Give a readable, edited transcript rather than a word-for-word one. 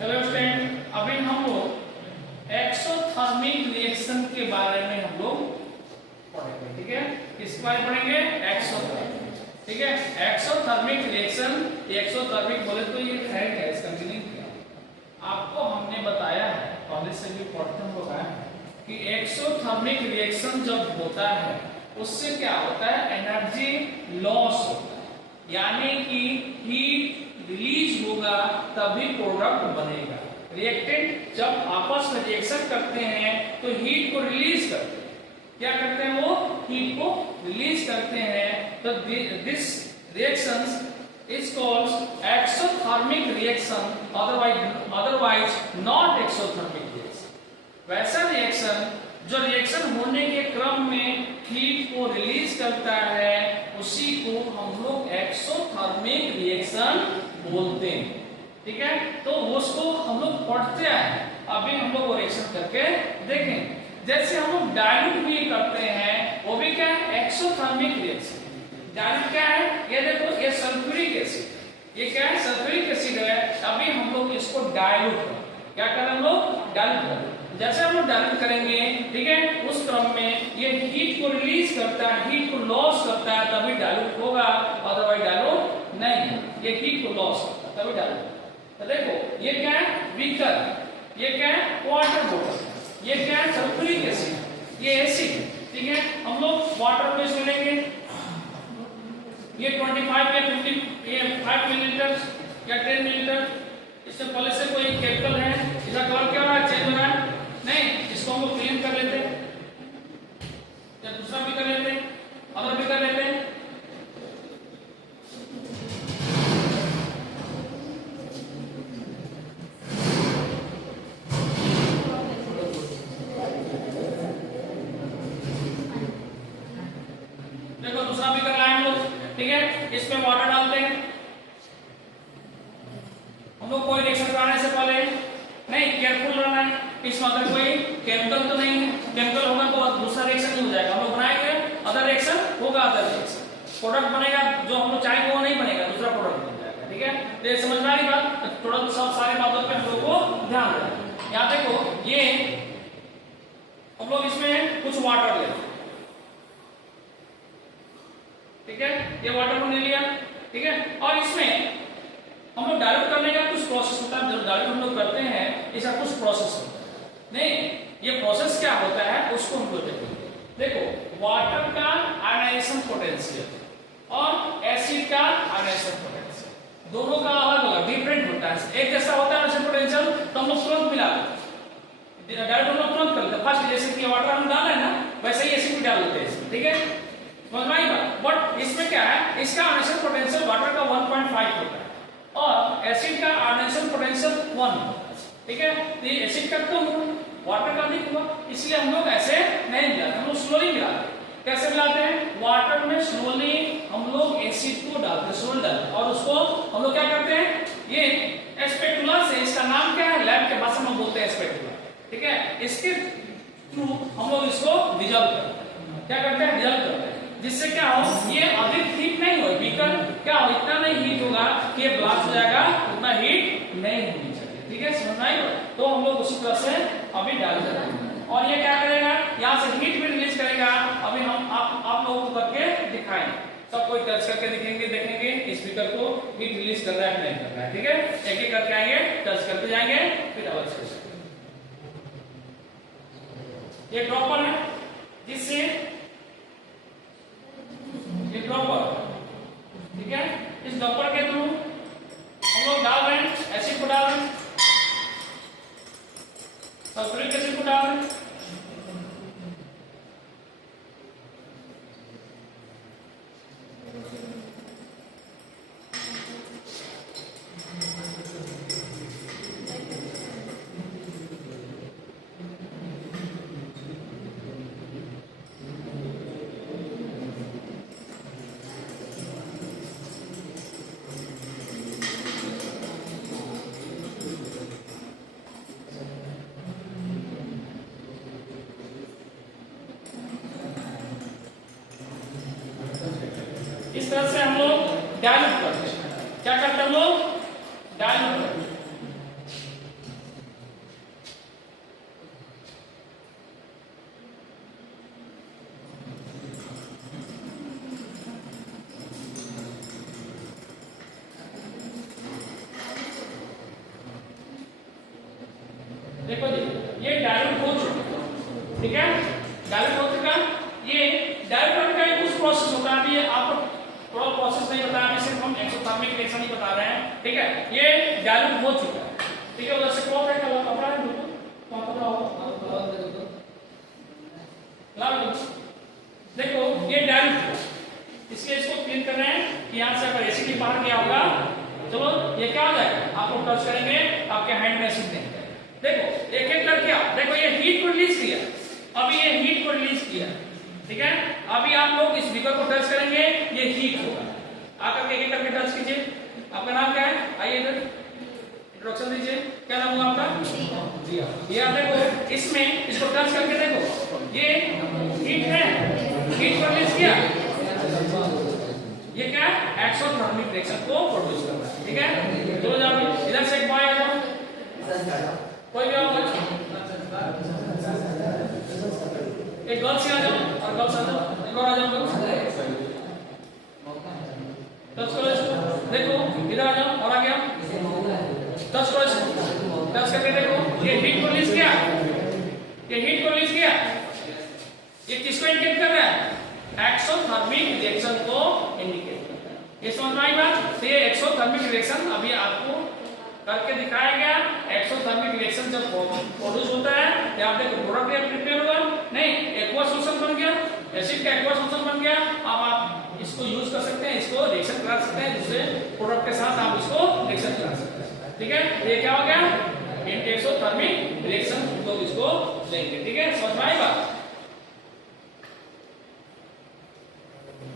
Hello student, अभी हम लोग एक्सोथर्मिक रिएक्शन के बारे में हम लोग पढ़ेंगे। ठीक है, किस बारे में पढ़ेंगे? एक्सोथर्मिक। ठीक है, एक्सोथर्मिक रिएक्शन। एक्सोथर्मिक बोले तो ये है क्या, इसका मीनिंग क्या? आपको हमने बताया है, पहले से भी पढ़ते होगा कि एक्सोथर्मिक रिएक्शन जब होता है उससे क्या होता है, एनर्जी लॉस होता है, यानी कि हीट रिलीज होगा तभी प्रोडक्ट बनेगा। रिएक्टेंट जब आपस में रिएक्शन करते हैं तो हीट को रिलीज करते हैं। क्या करते हैं? वो हीट को रिलीज करते हैं। तो this reactions is called exothermic reaction, otherwise not exothermic reaction. वैसा रिएक्शन जो रिएक्शन होने के क्रम में हीट को रिलीज करता है उसी को हम लोग एक्सोथर्मिक रिएक्शन बोलते हैं। ठीक है, तो उसको हम लोग पढ़ते हैं। अभी हम लोग रिएक्शन करके देखें। जैसे हम लोग डाइल्यूट भी करते हैं, वो भी क्या है? Exothermic reaction. डाइल्यूट क्या है? ये देखो, ये सल्फ्यूरिक एसिड। ये क्या है? सल्फ्यूरिक एसिड है। अभी हम लोग इसको डाइल्यूट करें। क्या करें हम लोग? डाइल्यूट करें। जैसे हम लोग डाइल्यूट करेंगे, ठीक है, उस क्रम में ये हीट को रिलीज करता है, हीट को लॉस करता है, तभी डाइल्यूट होगा, अदरवाइज डाइल्यूट नहीं। ये हीट को लॉस करता है तभी डाइल्यूट। तो देखो, ये क्या है? बीकर। ये क्या है? वाटर बोतल। ये क्या है? Sulphuric acid. ये एसिड, ठीक है। हम लोग वाटर में इसमें लेंगे, ये 25 या 50 ये 5 मिलीलीटर या 10 मिलीलीटर। इससे पहले से कोई केमिकल है, इसका कलर क्या हो रहा है? चेंज हो रहा है? नहीं, इसको हम लोग क्लीन कर लेते हैं या दूसरा भी कर लेते हैं, अदर भी कर लेते हैं। देखो, दूसरा भी कर लाए हम लोग, ठीक है। इसमें वाटर डालते हैं हम लोग। कोई रिएक्शन कराने से पहले नहीं, केयरफुल रहना है। इसमें अगर कोई केमिकल तो नहीं है, केमिकल होगा तो दूसरा रिएक्शन नहीं हो जाएगा। हम लोग बनाएंगे, अदर रिएक्शन होगा, अदर रिएक्शन प्रोडक्ट बनेगा, जो हम लोग चाहेंगे वो नहीं बनेगा, दूसरा प्रोडक्ट बन जाएगा। ठीक है, तो ये समझ में आ रही बात? थोड़ा सब सारे बातों पे हम लोग को ध्यान देना। यहाँ देखो, ये हम लोग इसमें कुछ वाटर लेते हैं, ठीक है। ये वाटर को ले लिया, ठीक है। और इसमें हम लोग डाइल्यूट करने का कुछ प्रोसेस होता है। जब डाइल्यूट हम लोग करते हैं, इसका कुछ प्रोसेस होता है। नहीं, ये प्रोसेस क्या होता है उसको हम लोग देखेंगे। देखो, वाटर का आयनाइजेशन पोटेंशियल और एसिड का आयनाइजेशन पोटेंशियल दोनों का अलग अलग डिफरेंट होता है। एक जैसा होता है आयनाइजेशन पोटेंशियल तो हम लोग तुरंत मिला देते हैं, डाइल्यूट हम लोग तुरंत कर लेते हैं। फर्स्ट जैसे कि वाटर हम डाला है ना, वैसे ही एसिड भी डाल देते हैं इसमें, ठीक है। समझ में आई बात? बट इसमें क्या है, इसका आयनाइजेशन पोटेंशियल वाटर का 1.5 होता है और एसिड का आयनाइजेशन पोटेंशियल 1 होता है, ठीक है। तो ये एसिड का कम हुआ, वाटर का अधिक हुआ, इसलिए हम लोग ऐसे नहीं मिलाते, हम लोग स्लोली मिलाते हैं। कैसे मिलाते हैं? वाटर में स्लोली हम लोग एसिड को डालते हैं, स्लोली डालते हैं, और उसको हम लोग क्या करते हैं, ये स्पेटुला से, इसका नाम क्या है, लैब के भाषा में बोलते हैं स्पेटुला, ठीक है। इसके थ्रू हम लोग इसको डिजॉल्व करते हैं। क्या करते हैं? डिजॉल्व करते हैं, जिससे क्या हो, ये अधिक हीट नहीं हो, बीकर क्या हो, इतना नहीं हीट होगा कि ये ब्लास्ट हो जाएगा, उतना हीट नहीं होनी चाहिए, ठीक है। समझ में आई? तो हम लोग उसी तरह से अभी डाल देते हैं और ये क्या करेगा, यहाँ से हीट भी रिलीज करेगा। अभी हम आप लोगों को करके दिखाएंगे, सब कोई टच करके दिखेंगे, देखेंगे स्पीकर को हीट रिलीज कर रहा है नहीं कर रहा है, ठीक है। एक एक करके आएंगे, टच करते जाएंगे, फिर अलग से। ये ड्रॉपर है, जिससे ये ड्रॉपर, ठीक है। इस ड्रॉपर के थ्रू हम लोग डाल रहे हैं, एसिड को डाल रहे हैं, सल्फ्यूरिक एसिड को डाल रहे हैं। इस तरह से हम लोग डाइल्यूट करते हैं। क्या करते हैं हम लोग? डाइल्यूट करते हैं। चीज बता रहे हैं, ठीक है। ये डायल्यूट हो चुका है, ठीक है। उधर से क्लॉथ है, कपड़ा है, तो पता होगा, देखो ये डायल्यूट, इसलिए इसको क्लीन कर रहे हैं कि यहाँ से अगर एसिड बाहर गया होगा, चलो ये क्या हो जाएगा, आपको टच करेंगे आपके हैंड में एसिड नहीं जाएगा। देखो एक एक करके आप देखो, ये हीट को रिलीज किया, अभी ये हीट को रिलीज किया, ठीक है। अभी आप लोग इस बीकर को टच करेंगे, ये हीट होगा। आकर के एक एक करके टच कीजिए। आपका नाम क्या है, आइए इधर इंट्रोडक्शन दीजिए, क्या नाम हुआ आपका? ये आप देखो इसमें, इसको टच करके देखो, ये हीट है, हीट को रिलीज किया, ये क्या है, एक्सोथर्मिक रिएक्शन को प्रोड्यूस कर रहा है, ठीक है। चलो जाओ इधर से एक बॉय आ जाओ, कोई भी आओ, एक गर्ल्स आ जाओ और गर्ल्स आ जाओ, एक और आ जाओ गर्ल्स, टच करो इसको, देखो इधर आ जाओ और आ गया, टच करो इसको, टच करके देखो, ये हीट को रिलीज किया, ये हीट को रिलीज किया, ये किसको इंडिकेट कर रहा है, एक्सोथर्मिक रिएक्शन को इंडिकेट करता है। ये समझ में आई बात? तो ये एक्सोथर्मिक रिएक्शन अभी आपको करके दिखाया गया। एक्सोथर्मिक रिएक्शन जब प्रोड्यूस होता है, या आप देखो प्रोडक्ट प्रिपेयर हुआ, नहीं एक्वा सॉल्यूशन बन गया, एसिड का एक्वा सॉल्यूशन बन गया। अब आप इसको यूज कर सकते हैं, इसको रिएक्शन करा सकते हैं, दूसरे प्रोडक्ट के साथ आप इसको रिएक्शन करा सकते हैं, ठीक है। ये क्या हो गया, एक्सोथर्मिक रिएक्शन, तो इसको लेंगे, ठीक है। समझ में आई बात?